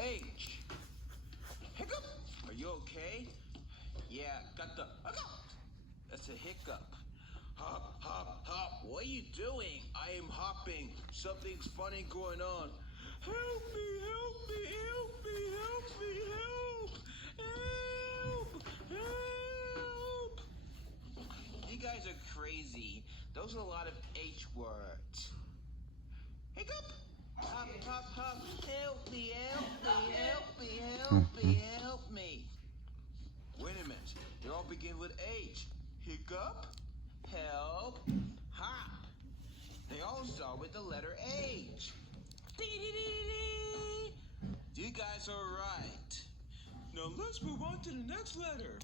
H. Hiccup. Are you okay? Yeah, got the hiccup. That's a hiccup. Hop, hop, hop. What are you doing? I am hopping. Something's funny going on. Help me, help me, help me, help me, help! Help! Help! You guys are crazy. Those are a lot of H words. Hiccup! Hop, hop, hop. Help me, help me, help me, help me, help me. Wait a minute. They all begin with H. Hiccup, help, hop. They all start with the letter H. Dee-dee-dee-dee. You guys are right. Now let's move on to the next letter.